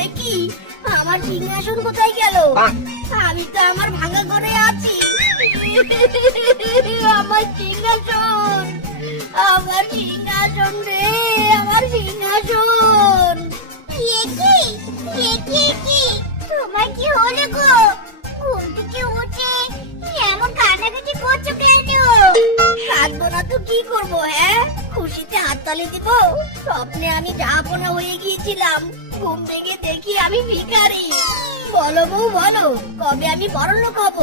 এ কি, আমার সিংহাসন কোথায় গেল? আমি তো আমার ভাঙা ঘরে আছি। আমার সিংহাসন, আমার সিংহাসন রে, আমার সিংহাসন। তোমার কি হলো গো? ঘুম থেকে উঠে এমন কান্নাকাটি করছো কেন? কাঁদবো না তো কি করবো? হ্যাঁ, খুশিতে হাততালি দিব? স্বপ্নে আমি জাহাপনা হয়ে গিয়েছিলাম, ঘুম থেকে দেখি আমি ভিখারি। বলো বউ বলো, কবে আমি বড়লোক হব?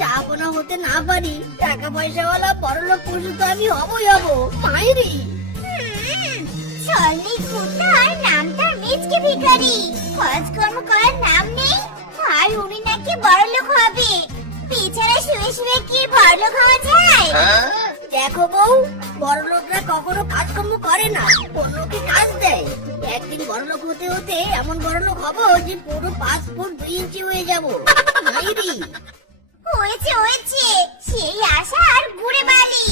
জাহাপনা হতে না পারি, টাকা পয়সাওয়ালা বড়লোক পশু তো আমি হবই হব। মাইরি চলনি কুত্তার নামটা মিচকে ভিখারি, কাজকর্ম করার নাম নেই, আর উনি নাকি বড়লোক হবে। বিছানা শুয়ে শুয়ে কি বড়লোক হওয়া যায়? দেখো বউ, বড়লোকরা কখনো কাজকর্ম করে না, অন্যকে কাজ দেয়। একদিন বড়লোক হতে হতে এমন বড়লোক হব যে পুরো 5 ফুট 2 ইঞ্চি হয়ে যাবো। মাইরি হয়েছে হয়েছে, সেই আশা আর ঘুরে বালি।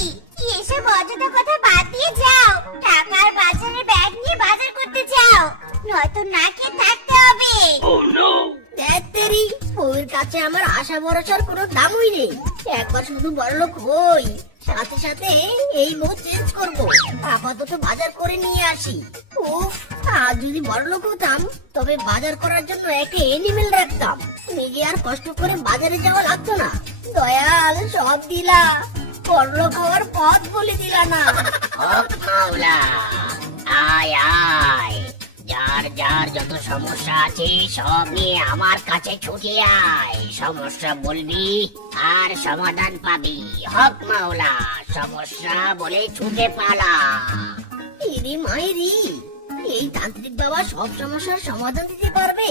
এসব অযথা কথা বাদ দিয়ে যাও, টাকার বাজারের ব্যাগ নিয়ে বাজার করতে যাও, নয়তো নাকে থাকতে হবে। তেরি, বউয়ের কাছে আমার আশা ভরসার কোনো দামই নেই। একবার শুধু বড়লোক হই, সাথে সাথে এই বউ চেঞ্জ করবো। আপাতত বাজার করে নিয়ে আসি। উফ, আজ যদি বড়লোক হতাম তবে বাজার করার জন্য একটা এনিমেল রাখতাম, নিজে আর কষ্ট করে বাজারে যাওয়া লাগতো না। দয়াল, সব দিলা, বড়লোক হওয়ার পথ বলে দিলা না। হক মাওলা, আয় আয়, যার যার যত সমস্যা আছে সব নিয়ে আমার কাছে ছুটে আয়। সমস্যা বলবি আর সমাধান পাবি। হক মাওলা, সমস্যা বলে ছুটে পালা। ইরি মাইরি, এই তান্ত্রিক বাবা সব সমস্যার সমাধান দিতে পারবে?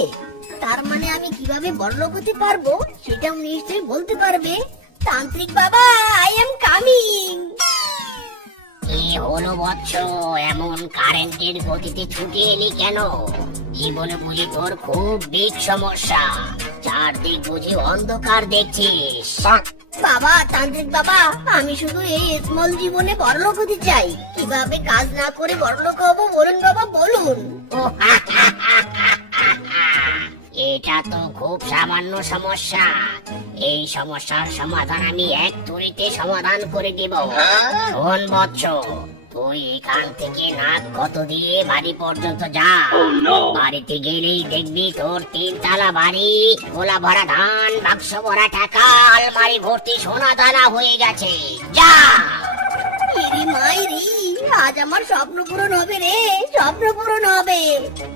তার মানে আমি কিভাবে বড়লোক হতে পারবো সেটাও নিশ্চয়ই বলতে পারবে। তান্ত্রিক বাবা, আই এম কামিং। কি হলো বৎস, এমন কারেন্টের গতিতে ছুটে এলি কেন? জীবনে বুঝি তোর খুব বিগ সমস্যা, চারদিক বুঝি অন্ধকার দেখছিস? বাবা, তান্ত্রিক বাবা, আমি শুধু এই স্মল জীবনে বড়লোক হতে চাই। কিভাবে কাজ না করে বড়লোক হবো বলুন বাবা, বলুন। এটা তো খুব সামান্য সমস্যা। এই সমস্যার সমাধান আমি এক তুড়িতে সমাধান করে দিব। শোন বৎস, তুই এখান থেকে নাক কত দিয়ে বাড়ি পর্যন্ত যা। বাড়িতে গেলেই দেখবি তোর 3 তলা বাড়ি, গোলা ভরা ধান, বাক্স ভরা টাকা, আলমারি ভর্তি সোনা দানা হয়ে গেছে। যা। ইরি মাইরি, আজ আমার স্বপ্ন পূরণ হবে রে, স্বপ্ন পূরণ হবে।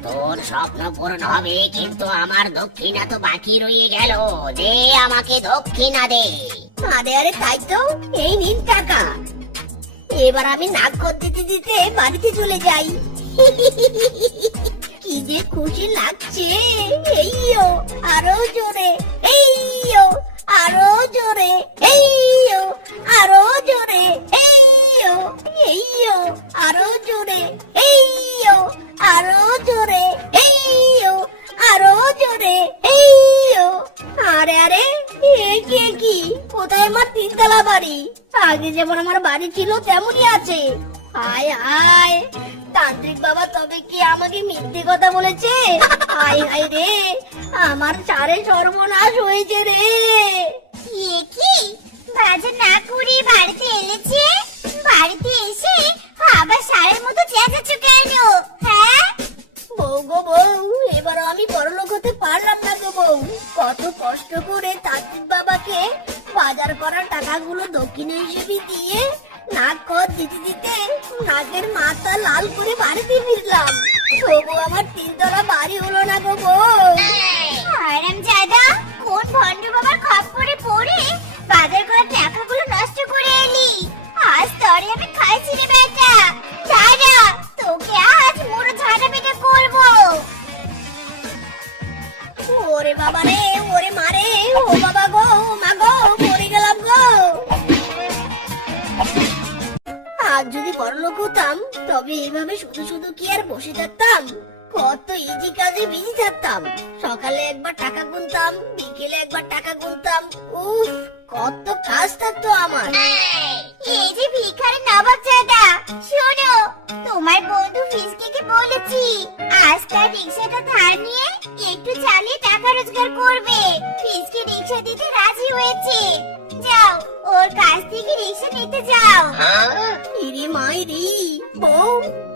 তোর স্বপ্ন পূরণ হবে, কিন্তু আমার দক্ষিণা তো বাকি রয়ে গেল। দে আমাকে দক্ষিণা দে। আরে আরে, তাই তো, এই নিন টাকা। এবার আমি নাক খত দিতে দিতে বাড়িতে চলে যাই। কি যে খুশি লাগছে। এইও, আরো জোরে, এইও, আরো জোরে, এইও, আরো জোরে, এইও, এইও, আরো জোরে, এইও, আরো জোরে, এইও, আরো জোরে, এইও। আরে আরে, কি কোথায় আমার 3 তলা বাড়ি? আগে যেমন আমার বাড়ি ছিল তেমনই আছে। হায় হায়, তান্ত্রিক বাবা তবে কি আমাকে মিথ্যে কথা বলেছে? হায় হায় রে, আমার চারে সর্বনাশ হয়েছে রে। কি বাজার না করে বাড়িতে এলেছে? বাড়িতে এসে আবার সারের মতো চেঁচাচ্ছ কেন? হ্যাঁ বউ গো বউ, এবার আমি বড়লোক হতে পারলাম না গো বউ। কত কষ্ট করে তান্ত্রিক বাবাকে বাজার করার টাকাগুলো দক্ষিণে হিসেবে দিয়ে নাক খত দিতে দিতে নাকের মাথা লাল করে বাড়িতে ফিরলাম, তবু আমার 3 তলা বাড়ি হলো না গো বউ। হারামজাদা, কোন ভণ্ড বাবার খপ্পরে পড়ে বাজার করার টাকাগুলো নষ্ট করে এলি? আজ তরে আমি খাইছি রে বেটা। যা, তোকে আজ মুড়ো ঝাড়া পিটা করবো। ওরে বাবা রে, ওরে মারে, ও বাবা গো, মা গো, মরে গেলাম গো। আজ যদি বড়লোক হতাম তবে এইভাবে শুধু শুধু কি আর বসে থাকতাম? কত ইজি কাজে বিজি থাকতাম। সকালে একবার টাকা গুনতাম, বিকেলে একবার টাকা গুনতাম। উফ, কত কাজ থাকতো আমার। এই যে ভিখারি নবাবজাদা, শোনো, তোমার বন্ধু ফিসকে বলেছি আজ তার রিক্সাটা ধার নিয়ে রোজগার করবে। মিসকে রিক্সা দিতে রাজি হয়েছে। যাও, ওর কাছ থেকে রিক্সা নিতে যাও। ইরি মাইরি, বউ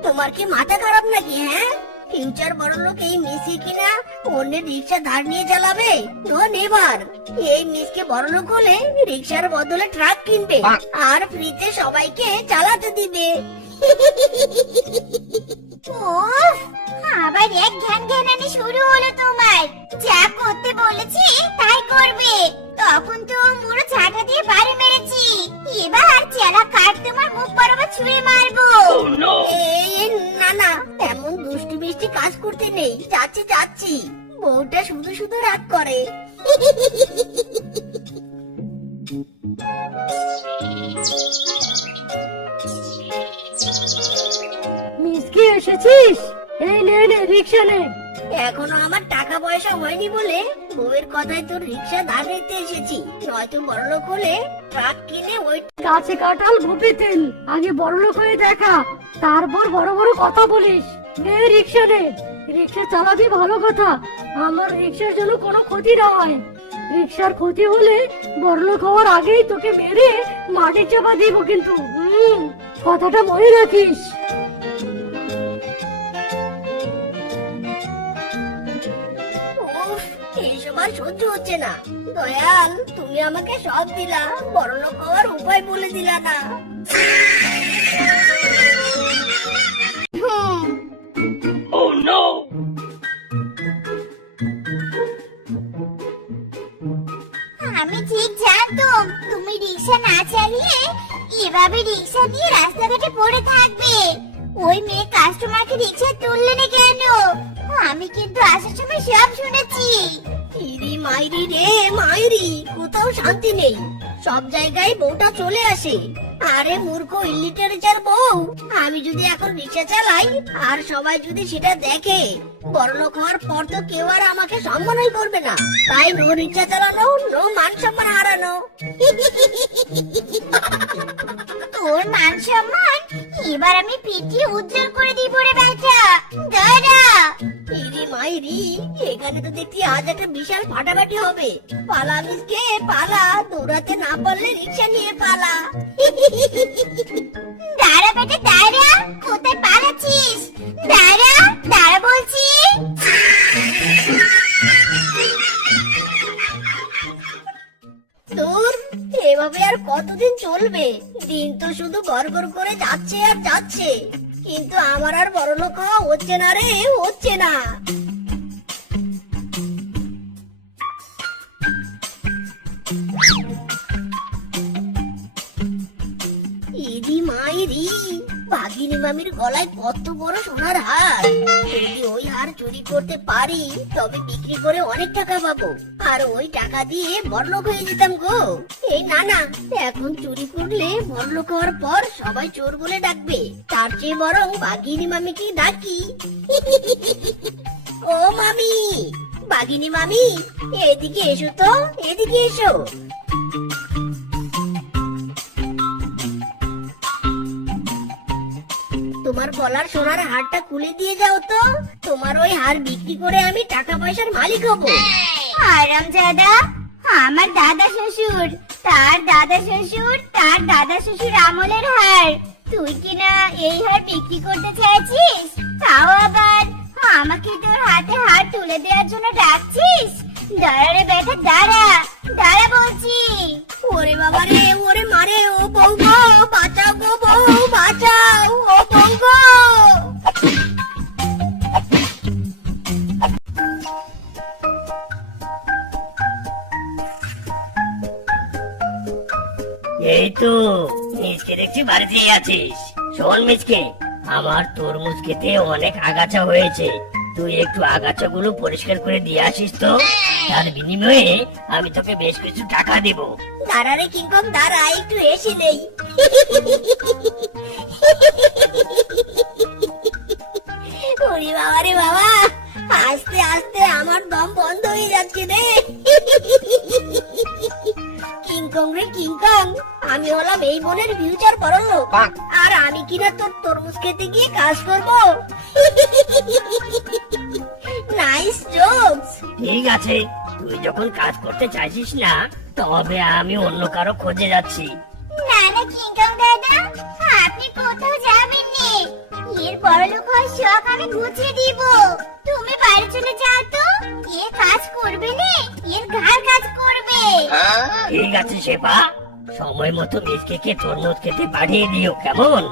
তোমার কি মাথা খারাপ নাকি? হ্যাঁ, ফিউচার বড় লোক এই মিসকে কিনা অন্যের রিক্সা ধার নিয়ে চালাবে? ধন এবার এই মিসকে বড় লোক হলে রিক্সার বদলে ট্রাক কিনবে আর ফ্রিতে সবাইকে চালাতে দিবে। উফ, আবার এক ঘ্যানঘ্যানানি শুরু হলো তোমার। যা করতে বলেছি তাই করবে। তখন তো মুড়ো ঝাঁটা দিয়ে বাড়ি মেরেছি, এবার চেলা কাট তোমার মুখ বরাবর ছুঁড়ে মারবো। এই না না, এমন দুষ্টু মিষ্টি কাজ করতে নেই। যাচ্ছি যাচ্ছি। বউটা শুধু শুধু রাগ করে। মিসকে এসেছিস? এই নে নে রিক্সা নে। এখনো আমার টাকা পয়সা হয়নি বলে বউয়ের কথায় তোর রিক্সা ধার নিতে এসেছি। নয়তো বড়লোক হলে ট্রাক কিনে ওই কাছে কাটাল ভুপি তেল, আগে বড়লোক হয়ে দেখা, তারপর বড় বড় কথা বলিস। নে রিক্সা নে। রিক্সা চালাবি ভালো কথা, আমার রিক্সার জন্য কোনো ক্ষতি না হয়। রিক্সার ক্ষতি হলে বড়লোক হওয়ার আগেই তোকে মেরে মাটি চাপা দিব কিন্তু। কথাটা মনে রাখিস। উফ, এইসব আর সহ্য হচ্ছে না। দয়াল, তুমি আমাকে সব দিলা, বড়লোক হওয়ার উপায় বলে দিলা না। আমি ঠিক জানতাম তুমি রিক্সা না চালিয়ে এভাবে রিক্সা নিয়ে রাস্তাঘাটে পড়ে থাকবে। ওই মেয়ে কাস্টমারকে রিক্সায় তুললে না কেন? আমি কিন্তু আসার সময় সব শুনেছি। ইরি মাইরি রে মাইরি, কোথাও শান্তি নেই। সব জায়গায় বউটা চলে আসে। আরে মূর্খ ইলিটারেচার বউ, আমি যদি এখন রিক্সা চালাই আর সবাই যদি সেটা দেখে, বড়লোক হওয়ার পর তো কেউ আর আমাকে সম্মানই করবে না। তাই নো রিক্সা চালানো, নো মান সম্মান হারানো। তোর মান সম্মান এবার আমি পিটিয়ে উজ্জ্বল করে দিব রে বাচ্চা। দাঁড়া। ইরি মাইরি, এখানে তো দেখছি আজ একটা বিশাল ফাটাফাটি হবে। পালা মিসকে পালা, দৌড়াতে না পারলে রিক্সা নিয়ে পালা। দাঁড়া বেটা দাঁড়া, কোথায় পালাচ্ছিস? দাঁড়া দাঁড়া বলছি। দূর, এভাবে আর কতদিন চলবে? দিন তো শুধু গড়গড় করে যাচ্ছে আর যাচ্ছে, কিন্তু আমার আর বড়লোক হওয়া হচ্ছে না রে, হচ্ছে না। ইদি মাইরি, বাঘিনী মামির গলায় কত বড় সোনার হার। যদি ওই হার চুরি করতে পারি তবে বিক্রি করে অনেক টাকা পাবো, আর ওই টাকা দিয়ে বড়লোক হয়ে যেতাম গো। এই না না, এখন চুরি করলে বড়লোক হওয়ার পর সবাই চোর বলে ডাকবে। তার চেয়ে বরং বাঘিনী মামিকে ডাকি। ও মামি, বাঘিনী মামি, এদিকে এসো তো, এদিকে এসো। তোমার গলার সোনার হারটা খুলে দিয়ে যাও তো। তোমার ওই হার বিক্রি করে আমি টাকা পয়সার মালিক হব। হারামজাদা, আমার দাদা শ্বশুর, তার দাদা শ্বশুর, তার দাদা শ্বশুর আমলের হার, তুই কিনা এই হার বিক্রি করতে চাইছিস? তাও আবার আমাকে তোর হাতে হার তুলে দেওয়ার জন্য ডাকছিস? দাঁড়া রে বেটা দাঁড়া, দাঁড়া বলছি। ওরে বাবা রে, ওরে মারে, ও বউ গো, বাঁচাও গো বউ, বাঁচাও, ও বউ গো। এই তো মিসকে দেখছি বাড়িতেই আছিস। শোন মিসকে, আমার তরমুজ খেতে অনেক আগাছা হয়েছে, তুই একটু আগাছাগুলো পরিষ্কার করে দিয়ে আসিস তো। তার বিনিময়ে আমি তোকে বেশ কিছু টাকা দেব। দাঁড়া রে কিংকং, দাঁড়া, একটু এসে নেই। ওরে বাবা রে বাবা, আস্তে আস্তে আমার দম বন্ধ হয়ে যাচ্ছে রে। কিংকং রে কিংকং, আমি হলাম এই বোনের ফিউচার বড়লোক, আর আমি কিনা তোর তরমুজ খেতে গিয়ে কাজ করব? Nice jokes. ঠিক আছে, তুই যখন কাজ করতে চাইছিস না, তবে আমি অন্য কারো খোঁজে যাচ্ছি। না না কিংকং দাদা, আপনি কোথাও যাবেন না। এর বড়লোক হওয়ার শখ আমি ঘুচিয়ে দিব। তুমি বাড়ি চলে যাও তো। এ কাজ করবে না, এর ঘাড় কাজ করবে। ঠিক আছে শেফা, সময় মতো মিসকেকে তরমুজ খেতে পাঠিয়ে দিও, কেমন?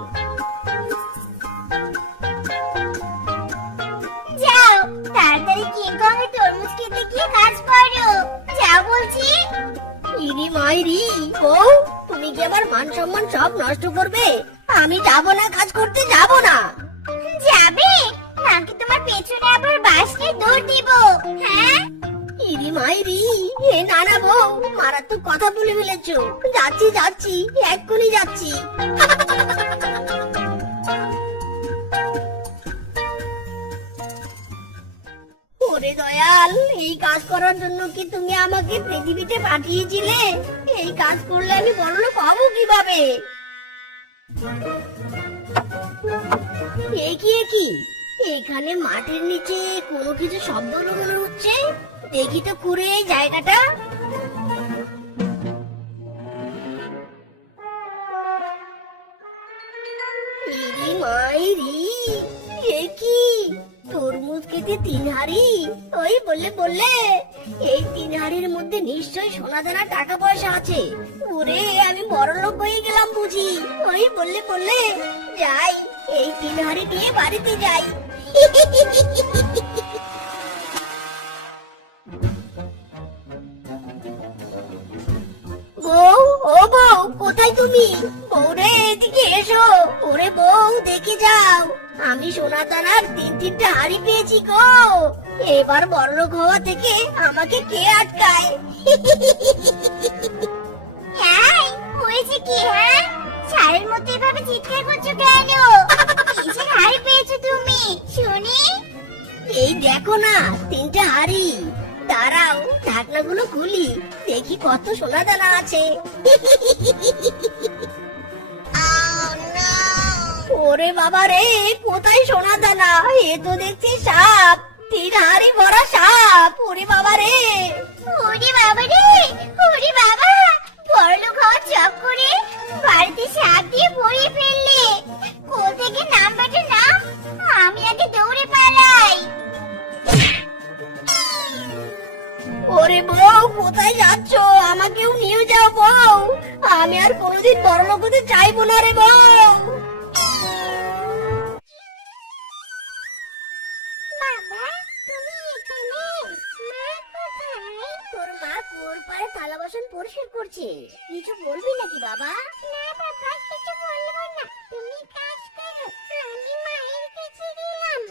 যাও তাড়াতাড়ি কিংকং এর তরমুজ খেতে গিয়ে কাজ করো। যাও বলছি। ইরি মাইরি, বউ তুমি কি আমার মান সম্মান সব নষ্ট করবে? আমি যাব না, কাজ করতে যাব না। যাবে নাকি তোমার পেছনে আবার বাস নিয়ে দৌড় দিব? হ্যাঁ ইরি মাইরি, এ নানা বউ মারাত্মক কথা বলে ফেলেছো। যাচ্ছি যাচ্ছি, এক্ষুনি যাচ্ছি। ওরে দয়াল, এই কাজ করার জন্য কি তুমি আমাকে পৃথিবীতে পাঠিয়েছিলে? এই কাজ করলে আমি বড়লোক হবো কিভাবে? এ কি এখানে মাটির নিচে কোনো কিছু শব্দ মনে হচ্ছে। দেখি তো ঘুরে এই জায়গাটা। ইরি মাইরি, এ কি তরমুজ খেতে 3 হাড়ি? ওই বললে এই 3 হাড়ির মধ্যে নিশ্চয়ই সোনা দানা টাকা পয়সা আছে। ওরে আমি বড়লোক হয়ে গেলাম বুঝি। ওই বললে যাই, এই 3 হাড়ি নিয়ে বাড়িতে যাই। বউ, ও বউ কোথায় তুমি? বউরে এদিকে এসো। ওরে বউ দেখে যাও, আমি সোনা দানার 3-3টা হাড়ি পেয়েছি গো। এবার বড়লোক হওয়া থেকে আমাকে কে আটকায়? হ্যাঁ হয়েছে কি? হ্যাঁ শাড়ির মধ্যে এভাবে চিৎকার করছো কেন? কিসের হাড়ি পেয়েছো তুমি শুনি? এই দেখো না 3টা হাড়ি। দাঁড়াও ঢাকনাগুলো খুলি, দেখি কত সোনা দানা আছে। ওরে বাবা রে, কোথায় সোনা দানা? এ তো দেখছি সাপ, 3 হাড়ি ভরা সাপ। ওরে বাবা রে, ওরে বাবা রে, ওরে বাবা, বড়লোক হওয়ার চক্করে বাড়িতে সাপ দিয়ে ভরিয়ে ফেললে। কোল থেকে নাম বেটে নাম, আমি আগে দৌড়ে পালাই। ওরে বউ কোথায় যাচ্ছ? আমাকেও নিয়ে যাও বউ, আমি আর কোনোদিন বড়লোক হতে চাইবো না রে বউ। বাবা তুমি এখানে? মা কোথায়? তোর মা কুয়োর পাড়ে থালা বাসন পরিষ্কার করছে, কিছু বলবি নাকি বাবা? না বাবা কিছু বলবো না, তুমি কাজ করো, আমি মায়ের কাছে গেলাম।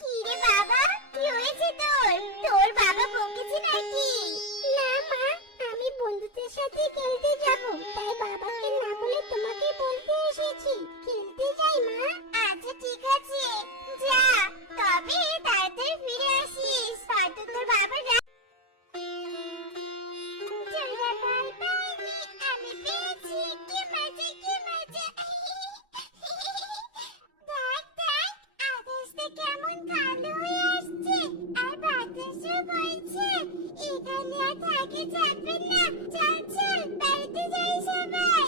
কি রে বাবা, কি হয়েছে তোর? তোর বাবা বকেছে নাকি? না মা, আমি বন্ধুদের সাথে খেলতে যাব, তাই বাবাকে না বলে তোমাকে বলতে এসেছি। খেলতে যাই মা? আচ্ছা ঠিক আছে যা, তবে তাড়াতাড়ি ফিরে আসিস, হয়তো তোর বাবা চলো বাই বাই রে, আমি পেয়েছি, কি মজা কি মজা। দেখ দেখ আকাশটা কেমন কালো হয়ে আসছে, আর বাতাসও বইছে। এখানে আর থাকা যাবে না, চল চল বাড়িতে যাই সবাই।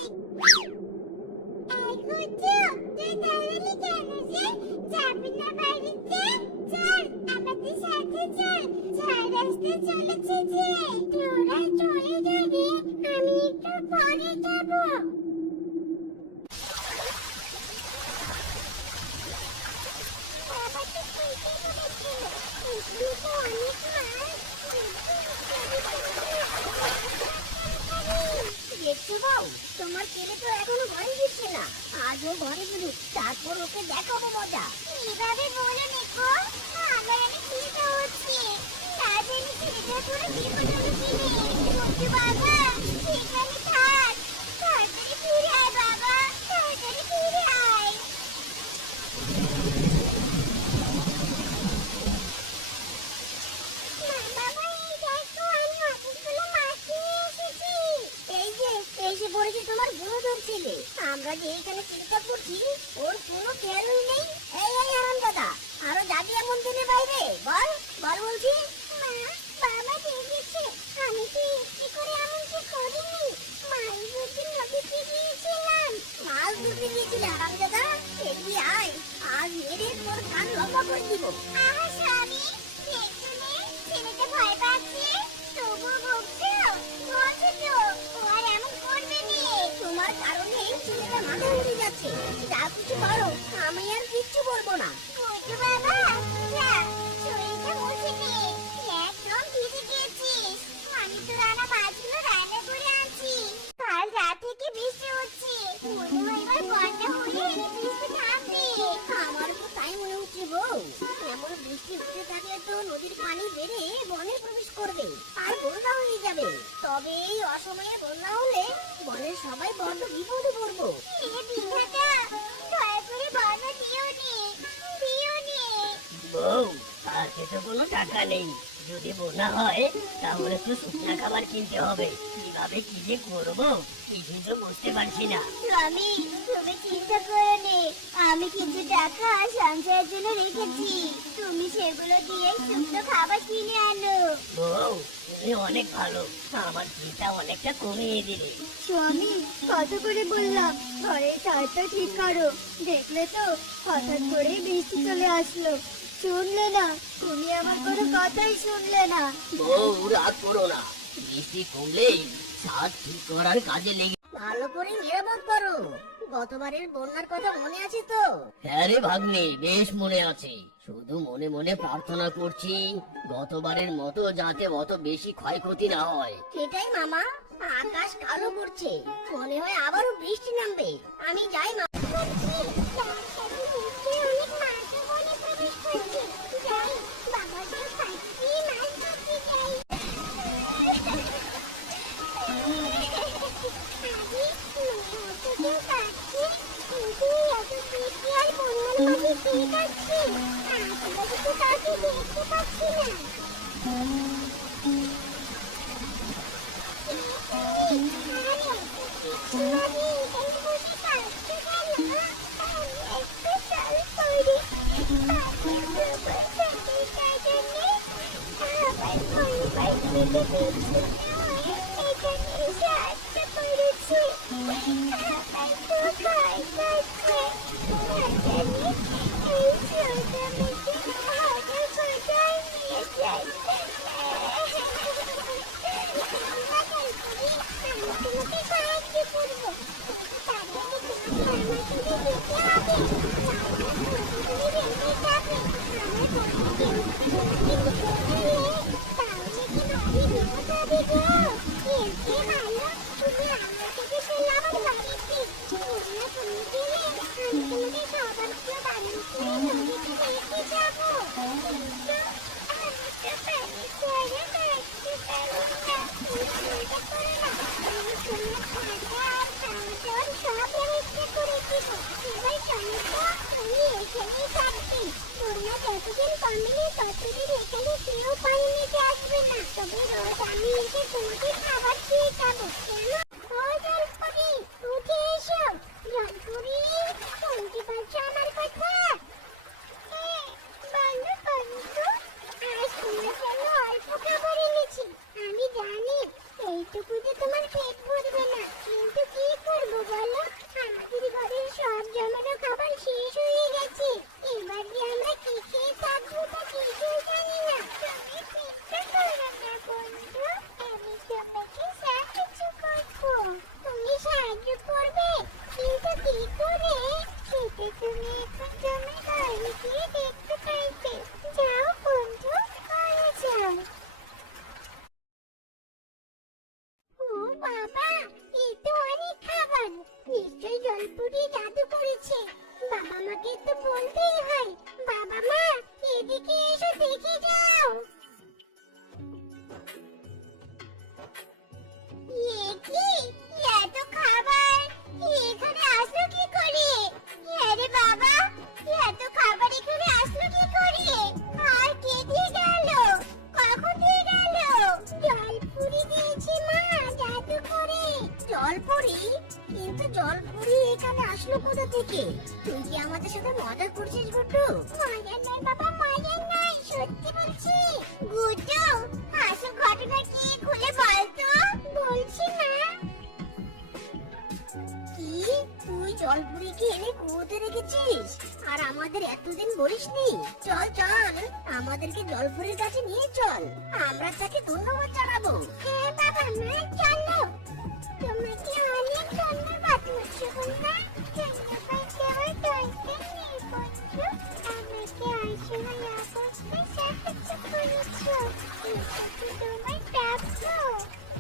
এই কুচু, তুই দাঁড়ালি কেন যে? যাবি না বাড়িতে? চল আমাদের সাথে চল, ঝাড় আসতে চলেছে যে। তোরা চলে যাবি, আমি একটু পরে যাবো। বাবা তো কইতে বলেছিল, এগুলো তো অনেক মাছ। দেখছো বউ, তোমার ছেলে তো এখনো ঘরে ফিরছে না। আজও ঘরে ফিরুক, তারপর ওকে দেখাবো মজা। এভাবে বলো নিকো, আমার অনেক চিন্তা হচ্ছে। তার জন্য ছেলেটার পুরো বিপদ হলো কিনে। সত্যি বাবা সেখানে থাক, তাড়াতাড়ি ফিরে আয় বাবা, তাড়াতাড়ি ফিরে আয়। বাবা এই দেখো, আমি অনেকগুলো মাছ নিয়ে এসেছি। এই যে এসে পড়েছে তোমার বুড়ো ছেলে। আমরা যে এখানে চেষ্টা করছি, ওর কোনো খেয়ালই নেই। এই আরাম দাদা, আরো যাবি এমন দিনে বাইরে? বল বল বলছি। মা, বাবা দেখেছে, আমি তো ইচ্ছে করে এমন কি করিনি। মাছ ধরতে নদীতে গিয়েছিলাম। মাছ ধরতে গিয়েছিলে আরাম দাদা? এগিয়ে আয়, আজ মেরে তোর কান লম্বা করে দিব। আহা স্বামী, দেখছো নে, ছেলেটা ভয় পাচ্ছে, তবুও বকছো। বলছো তো, ও আর এমন করবে নে। তোমার কারণে ছেলেটা মাথা উঠে যাচ্ছে। যা কিছু করো, আমি আর কিচ্ছু বলবো না। বলছো বাবা, যা, শরীরটা মুছে নে, একদম ভিজে গিয়েছিস। আমি তো রান্না মাছগুলো রান্না করে আনছি। কাল রাত থেকে বৃষ্টি হচ্ছে, মনে হয় এবার বন্যা হলে বৃষ্টি থামবে। আমার তো তাই মনে হচ্ছে বউ। এমন বৃষ্টি হতে থাকলে তো নদীর পানি বেড়ে বনে প্রবেশ করবে আর বন্যা হয়ে যাবে। তবে এই অসময়ে বন্যা হলে বনের সবাই বড্ড বিপদে পড়বো। এ বিধাতা, দয়া করে বন্যা দিও নে, দিও নে। বউ, কাছে তো কোনো টাকা নেই। যদি বন্যা হয় তাহলে তো শুকনা খাবার কিনতে হবে। কিভাবে কি যে করবো কিছুই তো বুঝতে পারছি না। স্বামী, তুমি চিন্তা করো নে, আমি কিছু টাকা সঞ্চয়ের জন্য রেখেছি। তুমি সেগুলো দিয়ে শুকনো খাবার কিনে আনো। বউ, তুমি অনেক ভালো, আমার চিন্তা অনেকটা কমিয়ে দিলে। স্বামী, কত করে বললাম ঘরের ছাদটা ঠিক করো, দেখলে তো হঠাৎ করে বৃষ্টি চলে আসলো। শুনলে না, তুমি আমার কোনো কথাই শুনলে না। বউ, রাগ করো না, বৃষ্টি কমলেই ছাদ ঠিক করার কাজে লেগে। ভালো করে মেরামত করো। গতবারের বন্যার কথা মনে আছে তো? হ্যাঁ রে ভাগ্নে, বেশ মনে আছে। শুধু মনে মনে প্রার্থনা করছি গতবারের মতো যাতে অত বেশি ক্ষয়ক্ষতি না হয়। সেটাই মামা, আকাশ কালো করছে, মনে হয় আবারও বৃষ্টি নামবে। আমি যাই মা। অনেক মাছও বনে প্রবেশ করছে। যাই, বাবাকেও পাঠিয়ে মাছ ধরতে যাই। আরে, মনে হতো কেউ কাটছে, কিন্তু এত বৃষ্টি আর বন্যার মাঝে কে কাটছে? আশেপাশে তো কাউকে দেখতে পাচ্ছি না। তোমাকে সাহায্য করবো, তার আগে তোমাকে আমার সাথে যেতে হবে। আমার বন্ধুকে তাহলে কি ভারী বিপদ হবে গো। এর চেয়ে ভালো তুমি আমার থেকে চলে আমার বাড়িতে। বন্যা কমে গেলে আমি তোমাকে খাবারগুলো বানিয়ে করে নদীতে রেখে যাবো। কিন্তু আমি তো পানি করে বাঁচতে পারি না। চিন্তা করো না, আমি তোমার খাতা আর কাগজ সব ব্যবস্থা করে দিব। এবার চলো তো, তুমি এখানেই থাকবে। বন্যা যতদিন কমেনি ততদিন এখানে কেউ পানি নিতে আসবে না। তবে রোজ আমি এসে তোমাকে খাবার দিয়ে যাবো। কেন? ও জলপরি, উঠে এসো। জলপরি, শুনতে পাচ্ছ আমার কথা? হ্যাঁ, বলো বন্ধু। আজ তোমার জন্য অল্প খাবার এনেছি। আমি জানি এইটুকুতে তোমার পেট ভরবে না, কিন্তু কি করবো বলো? আমাদের ঘরের সব জমানো খাবার শেষ হয়ে গেছে। এবার যে আমরা কি খেয়ে থাকবো তা কিছুই জানি না। তুমি চিন্তা করো না বন্ধু, আমি তোমাকে সাহায্য করবো। তুমি সাহায্য করবে, কিন্তু কি করে সেটা তুমি এখন তোমার ঘরে গিয়ে দেখতে পাইবে। যাও বন্ধু, ঘরে যাও। ও বাবা, এই তো অনেক খাবার। নিশ্চয়ই জলপুরি জাদু করেছে। বাবা মাকে তো বলতেই হয়। বাবা মা, এদিকে এসে দেখে যাও। এ কি, এত খাবার এখানে আসলো কি করে? আরে বাবা, এত খাবার এখানে আসলো কি করে? থেকে। তুই কি আমাদের সাথে মজা করছিস গুড্ডু? মজা নয় বাবা, মজা নয়, সত্যি বলছি। গুড্ডু, আসল ঘটনা কি খুলে বল তো। বলছি না। কি তুই জলপুরিকে এনে কুয়োতে রেখেছিস আর আমাদের এতদিন বলিসনি? চল চল, আমাদেরকে জলপুরির কাছে নিয়ে চল, আমরা তাকে ধন্যবাদ জানাবো। হ্যাঁ বাবা, মা চলো। তোমাকে অনেক ধন্যবাদ মৎস্যকন্যা। ধন্যবাদ দেওয়ার দরকার নেই বন্ধু, আমাকে আসলে অবস্থায় সাহায্য করেছো। এটা তো তোমার প্রাপ্য।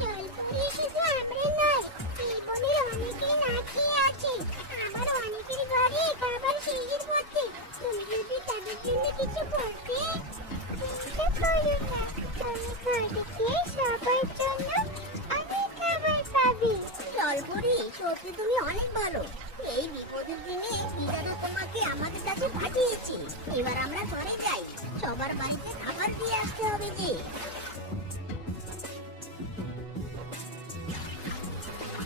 জলপুরি শুধু আমরা নয়, এই বনের অনেকেই না খেয়ে আছে। আমার অনেকের ঘরে খাবার শেষের মধ্যে। তুমি যদি তাদের জন্য কিছু করতে, চিন্তা করো না, তুমি ঘরে গিয়ে সবার জন্য অনেক খাবার পাবে। জলপুরি, সত্যি তুমি অনেক ভালো। এই বিপদের দিনে বিধাতা তোমাকে আমাদের কাছে পাঠিয়েছি। এবার আমরা ঘরে যাই, সবার বাড়িতে খাবার দিয়ে আসতে হবে যে।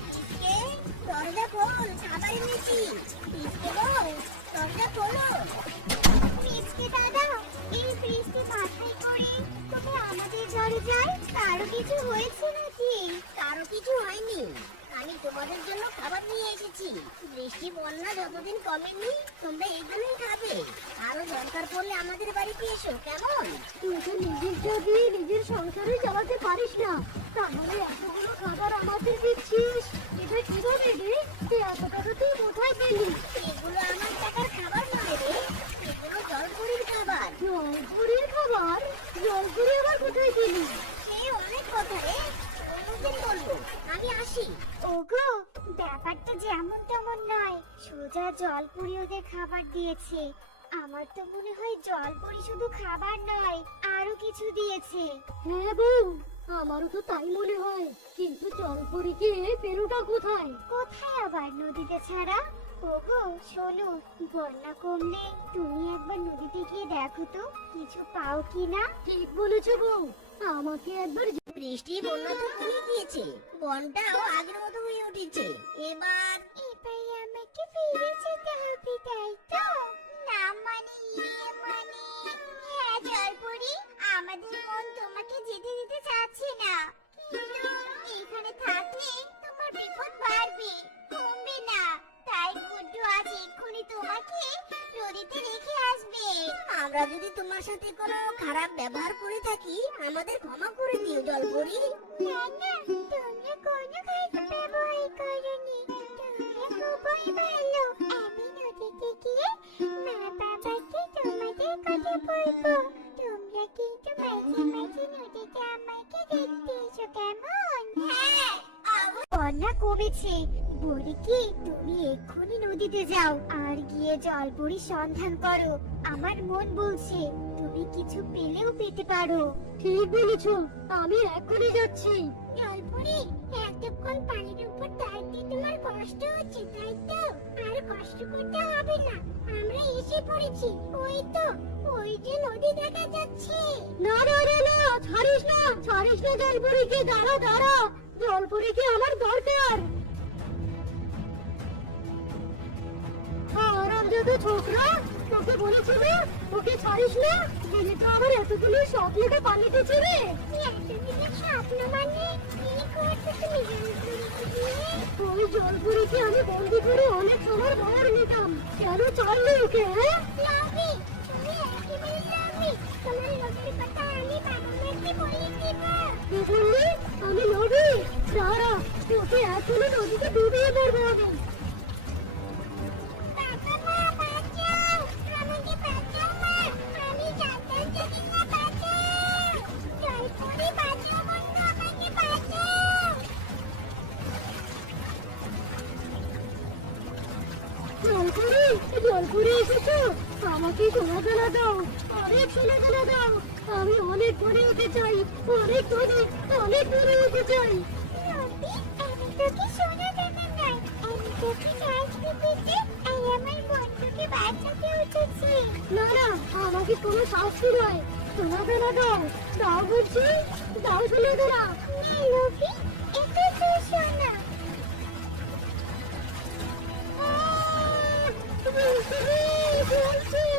পিসকে, দরজা খোল, খাবার এনেছি। পিসকে বউ, দরজা খোলো। মিচকে দাদা, এই বৃষ্টি মাথায় করে তুমি আমাদের ঘরে যাই, কারো কিছু হয়েছে নাকি? কারো কিছু হয়নি, আমি তোমাদের জন্য খাবার নিয়ে এসেছি। বৃষ্টি বন্যা যতদিন কমেনি, তোমরা এইগুলোই খাবে। আরো দরকার পড়লে আমাদের বাড়িতে এসো, কেমন? তুই তো নিজের যদি নিজের সংসারে চালাতে পারিস না, তাহলে এতগুলো খাবার আমাদের দিচ্ছিস, এটা কিভাবে রে? তুই এত টাকা তুই কোথায় পেলি? এগুলো আমার টাকার খাবার নয় রে, এগুলো জলপুরির খাবার। জলপুরির খাবার? জলপুরি আবার কোথায় পেলি? সে অনেক কথা রে, অন্যদিন বলবো। আমি আসি। ওগো, ব্যাপারটা যেমন তেমন নয়, সোজা জলপুরি ওদের খাবার দিয়েছে। আমার তো মনে হয় জলপুরি শুধু খাবার নয়, আরো কিছু দিয়েছে। হ্যাঁ বউ, আমারও তো তাই মনে হয়, কিন্তু জলপুরিকে পেরোটা কোথায়? কোথায় আবার, নদীতে ছাড়া? ওগো শোনো, বন্যা কমলে তুমি একবার নদীতে গিয়ে দেখো তো কিছু পাও কিনা। ঠিক বলেছো বউ, আমাকে একবার বৃষ্টি বন্যা তো কমে গিয়েছে, বনটাও আগের মতো হয়ে উঠেছে। এবার এবার আমাকে ফিরে যেতে হবে, তাই তো? না মানে মানে হ্যাঁ জলপুরি, আমাদের মন তোমাকে যেতে দিতে চাচ্ছে না, কিন্তু এখানে থাকলে তোমার বিপদ বাড়বে, কমবে না। তাই গুড্ডু আজ এক্ষুনি তোমাকে নদীতে রেখে আসবে। আমরা যদি তোমার সাথে কোনো খারাপ ব্যবহার করে থাকি, আমাদের ক্ষমা করে দিও জলপুরি। না না, তোমরা কোনো খারাপ ব্যবহার করোনি, তোমরা খুবই ভালো। আমি নদীতে গিয়ে মা বাবাকে তোমাদের কথা বলবো। তোমরা কিন্তু মাঝে মাঝে নদীতে আমাকে দেখতে এসো, কেমন? হ্যাঁ, বন্যা কমেছে, বলি কি তুমি এক্ষুনি নদীতে যাও আর গিয়ে জলপুরির সন্ধান করো। আমার মন বলছে তুমি কিছু পেলেও পেতে পারো। ঠিক বলেছো, আমি এখনই যাচ্ছি। জলপুরি, এতক্ষণ পানির উপর দাঁড়িয়ে তোমার কষ্ট হচ্ছে, তাই তো? আর কষ্ট করতে হবে না, আমরা এসে পড়েছি। ওই যে নদী দেখা যাচ্ছে। না না না না, ছাড়িস না, ছাড়িস না জলপুরিকে, দাঁড়া দাঁড়া, জলপুরিকে আমার দরকার। আরামজাদা ছোকরা, তোকে বলেছি না, ওকে ছাড়িস না, দিনে তো আমার এতগুলো স্বপ্নটা পালিতে ছেড়ে। এতদিনের স্বপ্ন মানে কি করছো তুমি জলপুরিকে দিয়ে? ওই জলপুরিকে আমি বন্দি করে অনেক সময় ভার নিতাম, কেন ছাড়লি ওকে? হ্যাঁ লাভি, তুমি একেবারে লাভি। তোমার লোকের কথা আমি বাবা মাকে বলে দিব। কি বললি? আমি নদী? দাঁড়া, তোকে এখনই নদীতে ডুবিয়ে পড়বো আমি। বাবা মা বাঁচাও, আমাকে বাঁচাও মা, আমি জানতাম যদি না, বাঁচাও। জলপুরি বাঁচাও বন্ধু, আমাকে বাঁচাও। জলপুরি, জলপুরি এসেছো? আমাকে সোনাদানা দাও, অনেক সোনাদানা দাও। আমি অনেক দূরে উঠে চাই, অনেক দূরে, অনেক দূরে উঠে চাই। রবি, আমি তোকে সোনা দেবে নাই, আমি তোকে গাছ দিতে আর আমার বন্ধুকে বাঁচাতে উঠেছি। না না, আমাকে কোনো শাস্তি নয়, সোনাদানা দাও, দাও বলছি, দাও সোনাদানা। না রবি, এটা তোর সোনা। বলছি